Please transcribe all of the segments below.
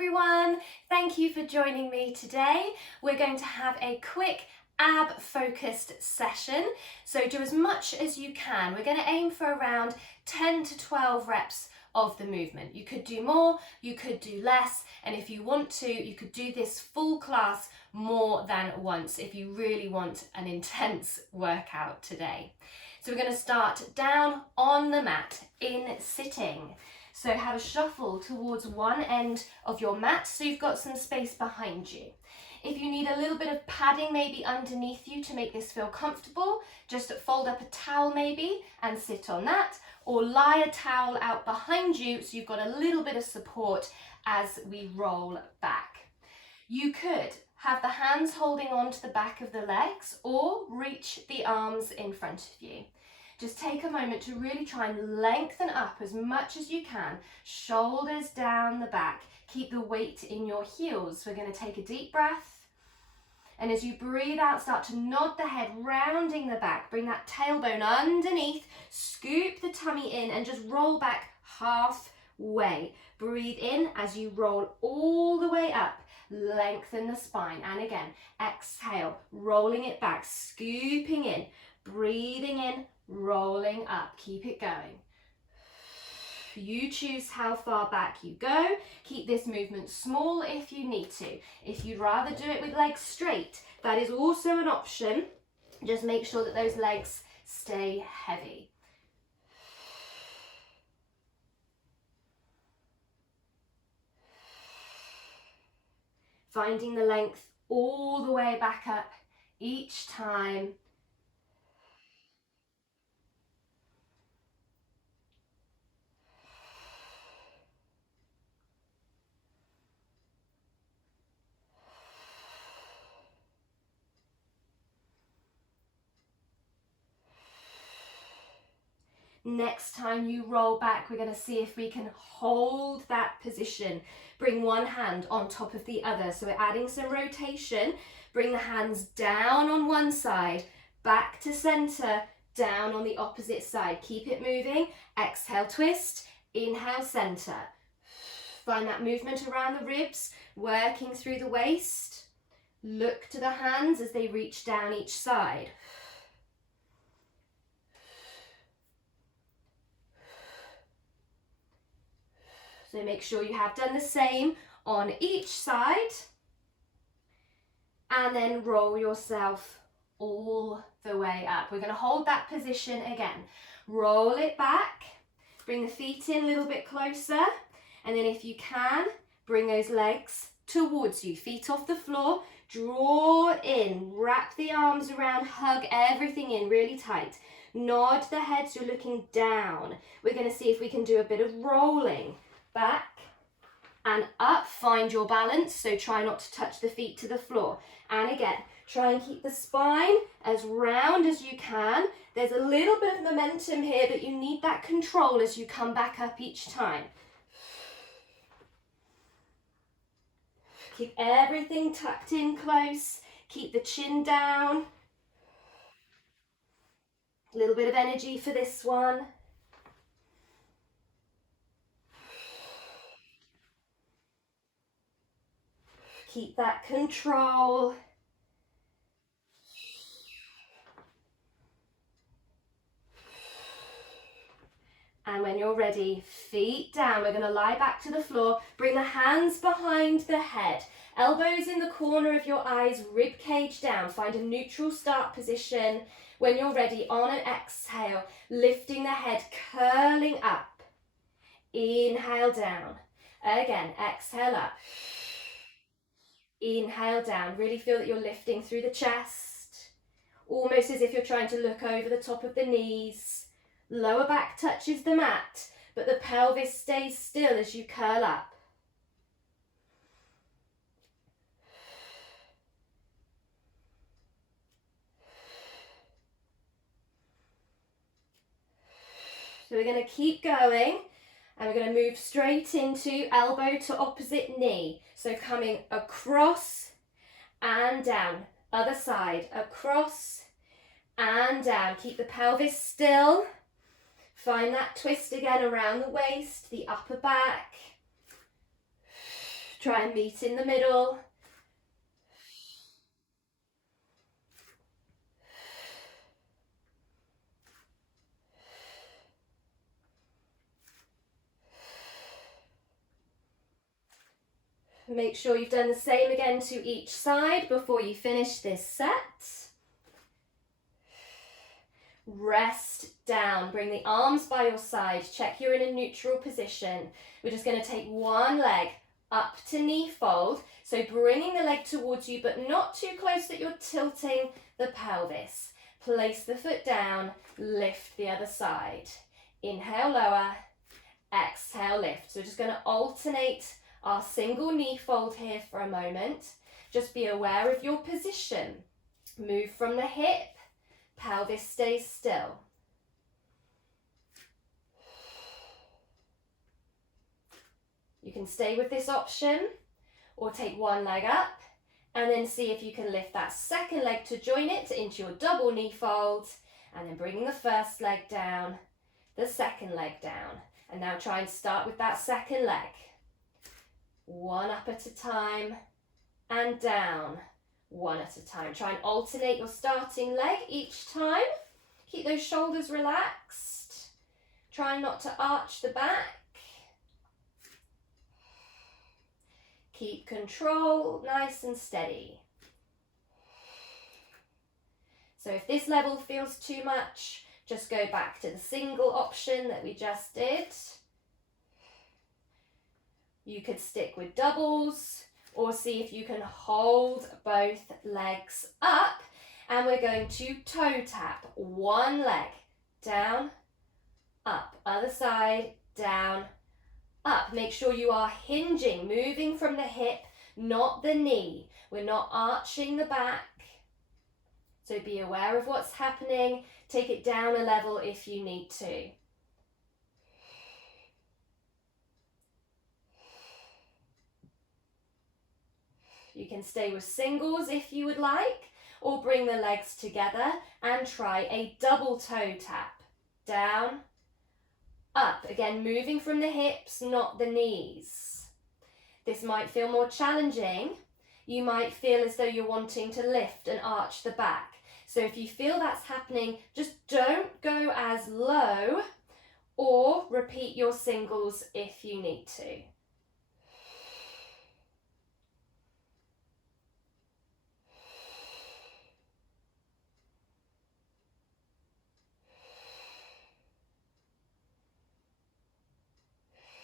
everyone, thank you for joining me today. We're going to have a quick ab focused session, so do as much as you can. We're going to aim for around 10 to 12 reps of the movement. You could do more, you could do less, and if you want to, you could do this full class more than once if you really want an intense workout today. So we're going to start down on the mat in sitting. So have a shuffle towards one end of your mat so you've got some space behind you. If you need a little bit of padding maybe underneath you to make this feel comfortable, just fold up a towel maybe and sit on that, or lie a towel out behind you so you've got a little bit of support as we roll back. You could have the hands holding on to the back of the legs or reach the arms in front of you. Just take a moment to really try and lengthen up as much as you can. Shoulders down the back. Keep the weight in your heels. We're going to take a deep breath. And as you breathe out, start to nod the head, rounding the back. Bring that tailbone underneath. Scoop the tummy in and just roll back halfway. Breathe in as you roll all the way up. Lengthen the spine. And again, exhale, rolling it back, scooping in, breathing in, rolling up. Keep it going. You choose how far back you go. Keep this movement small if you need to. If you'd rather do it with legs straight, that is also an option. Just make sure that those legs stay heavy. Finding the length all the way back up each time. Next time you roll back, we're going to see if we can hold that position. Bring one hand on top of the other. So we're adding some rotation. Bring the hands down on one side, back to center, down on the opposite side. Keep it moving. Exhale, twist. Inhale, center. Find that movement around the ribs, working through the waist. Look to the hands as they reach down each side. So make sure you have done the same on each side. And then roll yourself all the way up. We're going to hold that position again. Roll it back. Bring the feet in a little bit closer. And then if you can, bring those legs towards you. Feet off the floor. Draw in. Wrap the arms around. Hug everything in really tight. Nod the head so you're looking down. We're going to see if we can do a bit of rolling. Back and up, find your balance, so try not to touch the feet to the floor. And again, try and keep the spine as round as you can. There's a little bit of momentum here, but you need that control as you come back up each time. Keep everything tucked in close. Keep the chin down. A little bit of energy for this one. Keep that control. And when you're ready, feet down. We're going to lie back to the floor. Bring the hands behind the head. Elbows in the corner of your eyes, rib cage down. Find a neutral start position. When you're ready, on an exhale, lifting the head, curling up. Inhale down. Again, exhale up. Inhale down, really feel that you're lifting through the chest, almost as if you're trying to look over the top of the knees. Lower back touches the mat, but the pelvis stays still as you curl up. So we're going to keep going. And we're going to move straight into elbow to opposite knee. So coming across and down. Other side, across and down. Keep the pelvis still. Find that twist again around the waist, the upper back. Try and meet in the middle. Make sure you've done the same again to each side before you finish this set. Rest down, bring the arms by your side, check you're in a neutral position. We're just going to take one leg up to knee fold, so bringing the leg towards you but not too close that you're tilting the pelvis. Place the foot down, lift the other side. Inhale, lower, exhale, lift. So we're just going to alternate our single knee fold here for a moment. Just be aware of your position. Move from the hip, pelvis stays still. You can stay with this option or take one leg up and then see if you can lift that second leg to join it into your double knee fold, and then bringing the first leg down, the second leg down. And now try and start with that second leg. One up at a time and down, one at a time. Try and alternate your starting leg each time. Keep those shoulders relaxed. Try not to arch the back. Keep control nice and steady. So if this level feels too much, just go back to the single option that we just did. You could stick with doubles or see if you can hold both legs up, and we're going to toe tap. One leg, down, up, other side, down, up. Make sure you are hinging, moving from the hip, not the knee. We're not arching the back. So be aware of what's happening. Take it down a level if you need to. You can stay with singles if you would like, or bring the legs together and try a double toe tap. Down, up. Again, moving from the hips, not the knees. This might feel more challenging. You might feel as though you're wanting to lift and arch the back. So if you feel that's happening, just don't go as low, or repeat your singles if you need to.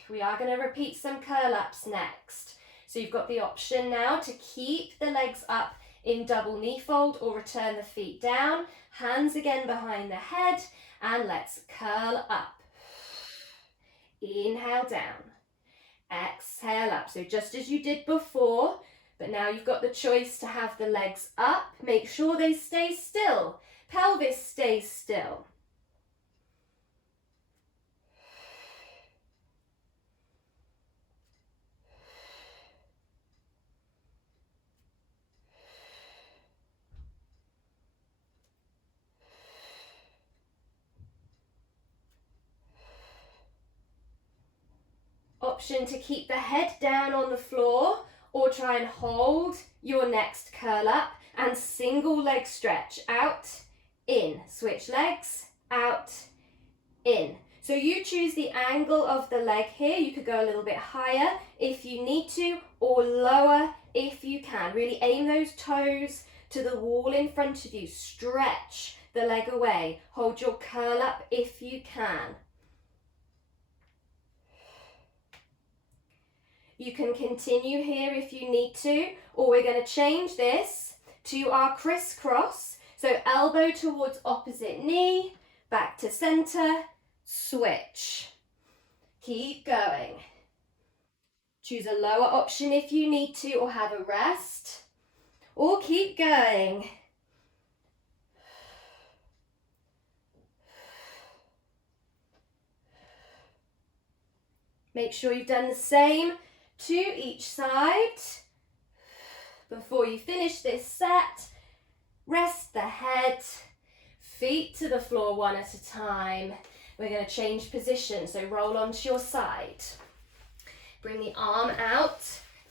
We are going to repeat some curl ups next. So you've got the option now to keep the legs up in double knee fold or return the feet down. Hands again behind the head, and let's curl up. Inhale down. Exhale up. So just as you did before, but now you've got the choice to have the legs up. Make sure they stay still. Pelvis stays still. Option to keep the head down on the floor, or try and hold your next curl up and single leg stretch. Out, in. Switch legs, out, in. So you choose the angle of the leg here. You could go a little bit higher if you need to, or lower if you can. Really aim those toes to the wall in front of you. Stretch the leg away. Hold your curl up if you can. You can continue here if you need to, or we're going to change this to our crisscross. So elbow towards opposite knee, back to center, switch. Keep going. Choose a lower option if you need to, or have a rest, or keep going. Make sure you've done the same to each side. Before you finish this set, rest the head, feet to the floor one at a time. We're going to change position, so roll onto your side. Bring the arm out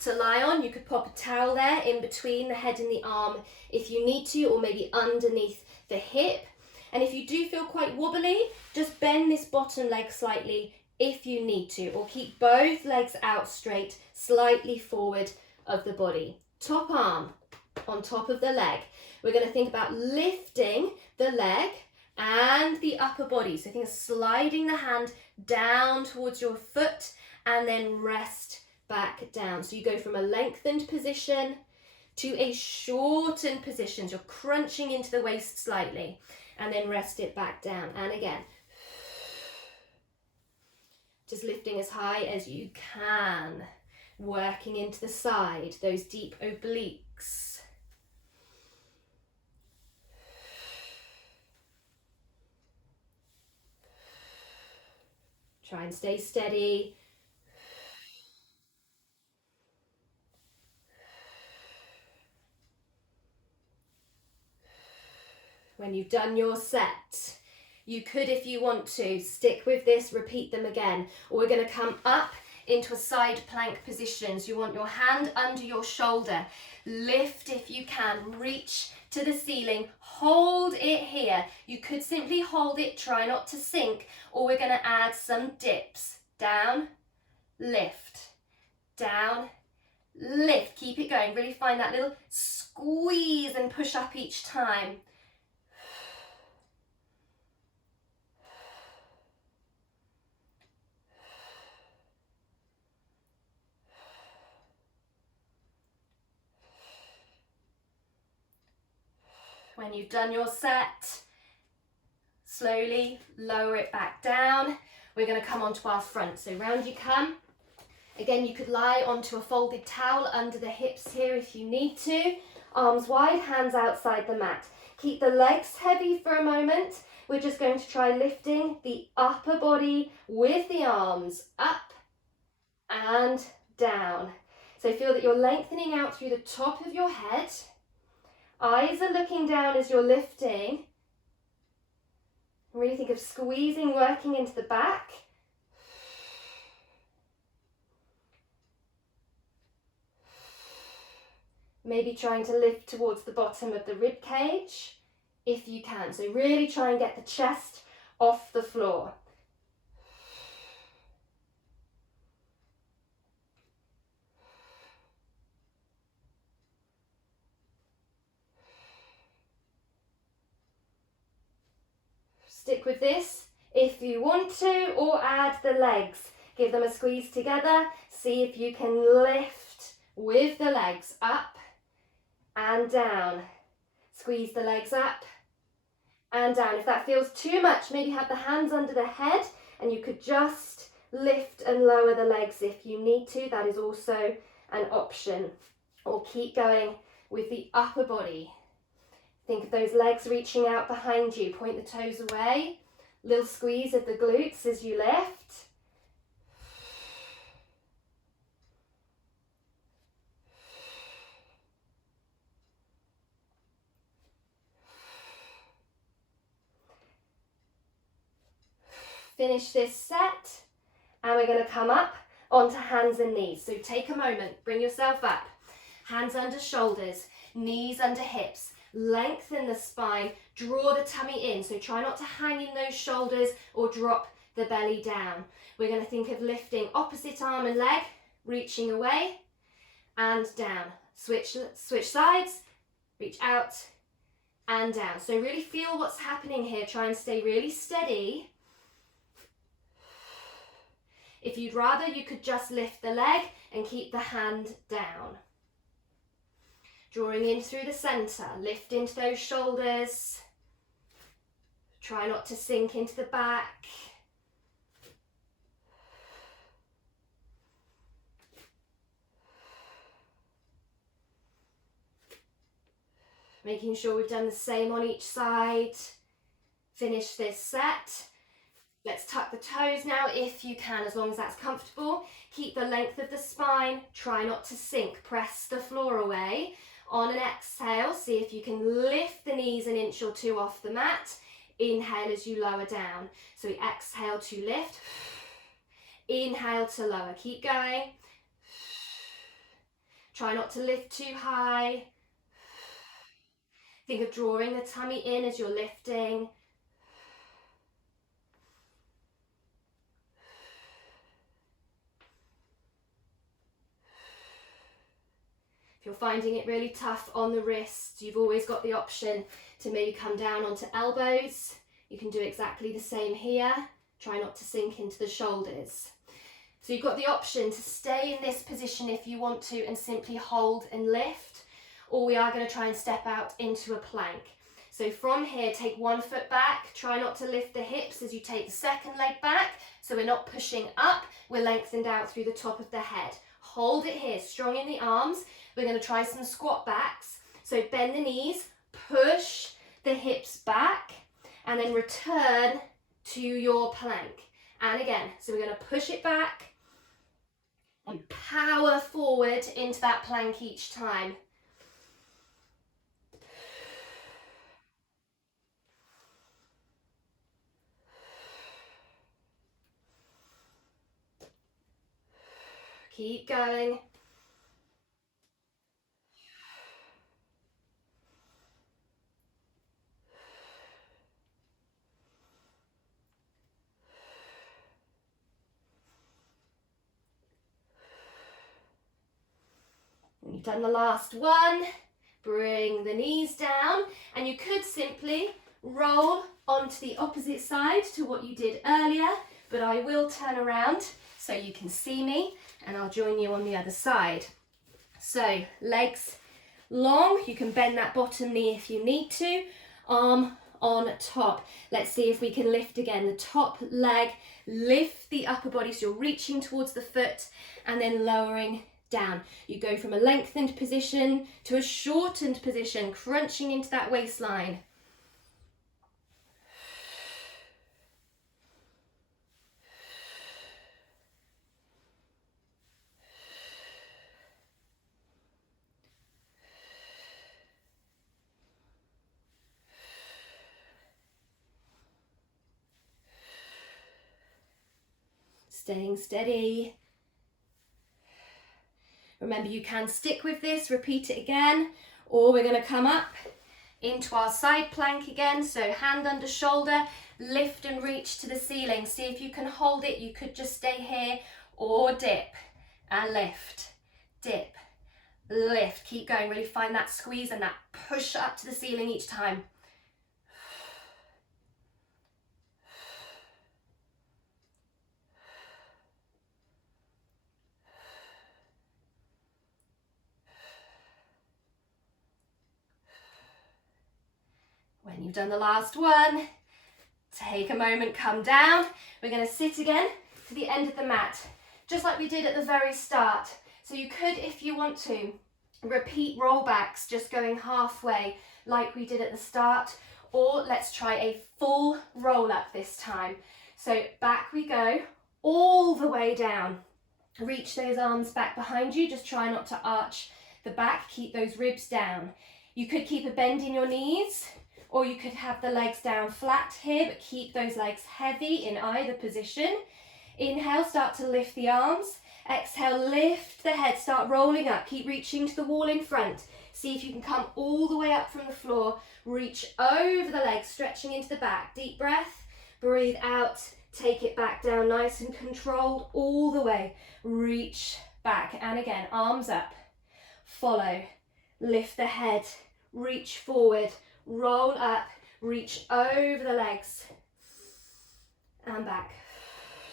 to lie on. You could pop a towel there in between the head and the arm if you need to, or maybe underneath the hip. And if you do feel quite wobbly, just bend this bottom leg slightly if you need to, or keep both legs out straight, slightly forward of the body. Top arm on top of the leg. We're going to think about lifting the leg and the upper body. So think of sliding the hand down towards your foot and then rest back down. So you go from a lengthened position to a shortened position. So you're crunching into the waist slightly and then rest it back down. And again, just lifting as high as you can, working into the side, those deep obliques. Try and stay steady. When you've done your set, you could, if you want to, stick with this, repeat them again. Or we're going to come up into a side plank position. So you want your hand under your shoulder. Lift if you can, reach to the ceiling, hold it here. You could simply hold it, try not to sink, or we're going to add some dips. Down, lift, down, lift. Keep it going. Really find that little squeeze and push up each time. When you've done your set, slowly lower it back down. We're going to come onto our front. So round you come. Again, you could lie onto a folded towel under the hips here if you need to. Arms wide, hands outside the mat. Keep the legs heavy for a moment. We're just going to try lifting the upper body with the arms up and down. So feel that you're lengthening out through the top of your head. Eyes are looking down as you're lifting. Really think of squeezing, working into the back. Maybe trying to lift towards the bottom of the rib cage if you can. So really try and get the chest off the floor. Stick with this if you want to, or add the legs. Give them a squeeze together. See if you can lift with the legs up and down. Squeeze the legs up and down. If that feels too much, maybe have the hands under the head and you could just lift and lower the legs if you need to. That is also an option. Or keep going with the upper body. Think of those legs reaching out behind you. Point the toes away. Little squeeze of the glutes as you lift. Finish this set and we're going to come up onto hands and knees. So take a moment, bring yourself up. Hands under shoulders, knees under hips. Lengthen the spine, draw the tummy in. So try not to hang in those shoulders or drop the belly down. We're going to think of lifting opposite arm and leg, reaching away and down. Switch sides, reach out and down. So really feel what's happening here. Try and stay really steady. If you'd rather, you could just lift the leg and keep the hand down. Drawing in through the centre, lift into those shoulders. Try not to sink into the back. Making sure we've done the same on each side. Finish this set. Let's tuck the toes now if you can, as long as that's comfortable. Keep the length of the spine. Try not to sink. Press the floor away. On an exhale, see if you can lift the knees an inch or two off the mat. Inhale as you lower down. So we exhale to lift. Inhale to lower. Keep going. Try not to lift too high. Think of drawing the tummy in as you're lifting. If you're finding it really tough on the wrists, you've always got the option to maybe come down onto elbows. You can do exactly the same here. Try not to sink into the shoulders. So you've got the option to stay in this position if you want to and simply hold and lift, or we are going to try and step out into a plank. So from here, take one foot back, try not to lift the hips as you take the second leg back, so we're not pushing up, we're lengthened out through the top of the head. Hold it here, strong in the arms. We're going to try some squat backs. So bend the knees, push the hips back, and then return to your plank. And again, so we're going to push it back and power forward into that plank each time. Keep going. When you've done the last one, bring the knees down, and you could simply roll onto the opposite side to what you did earlier, but I will turn around so you can see me, and I'll join you on the other side. So legs long, you can bend that bottom knee if you need to, arm on top. Let's see if we can lift again. The top leg, lift the upper body so you're reaching towards the foot and then lowering down. You go from a lengthened position to a shortened position, crunching into that waistline. Staying steady. Remember, you can stick with this, repeat it again, or we're going to come up into our side plank again. So hand under shoulder, lift and reach to the ceiling. See if you can hold it. You could just stay here, or dip and lift, dip, lift. Keep going, really find that squeeze and that push up to the ceiling each time. When you've done the last one, take a moment, come down. We're going to sit again to the end of the mat, just like we did at the very start. So you could, if you want to, repeat rollbacks, just going halfway like we did at the start, or let's try a full roll up this time. So back we go, all the way down. Reach those arms back behind you, just try not to arch the back, keep those ribs down. You could keep a bend in your knees, or you could have the legs down flat here, but keep those legs heavy in either position. Inhale, start to lift the arms. Exhale, lift the head, start rolling up. Keep reaching to the wall in front. See if you can come all the way up from the floor. Reach over the legs, stretching into the back. Deep breath, breathe out, take it back down, nice and controlled all the way. Reach back, and again, arms up. Follow, lift the head, reach forward. Roll up, reach over the legs and back.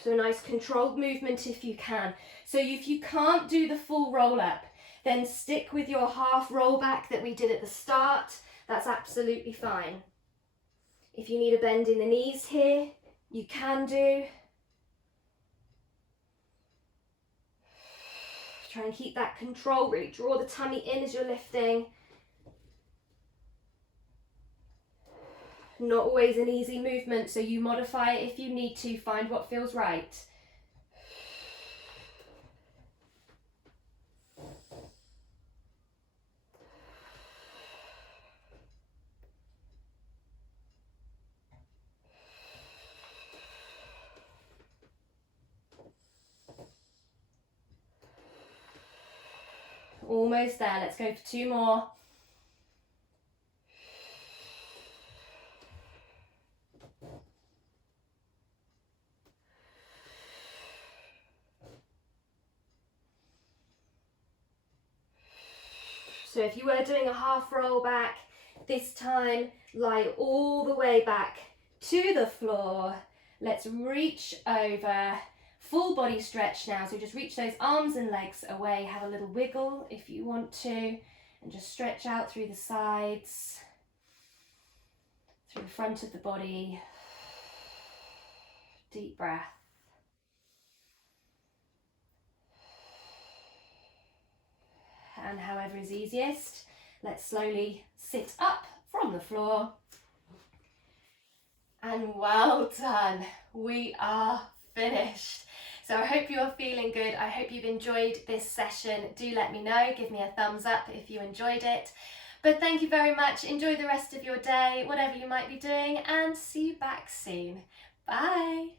So a nice controlled movement if you can. So if you can't do the full roll up, then stick with your half roll back that we did at the start. That's absolutely fine. If you need a bend in the knees here, you can do. Try and keep that control, really draw the tummy in as you're lifting. Not always an easy movement, so you modify it if you need to, find what feels right. Almost there. Let's go for 2 more. So if you were doing a half roll back, this time lie all the way back to the floor. Let's reach over, full body stretch now. So just reach those arms and legs away. Have a little wiggle if you want to, and just stretch out through the sides, through the front of the body. Deep breath. And however is easiest, let's slowly sit up from the floor. And well done, we are finished. So I hope you're feeling good. I hope you've enjoyed this session. Do let me know, give me a thumbs up if you enjoyed it. But thank you very much. Enjoy the rest of your day, whatever you might be doing, and see you back soon. Bye.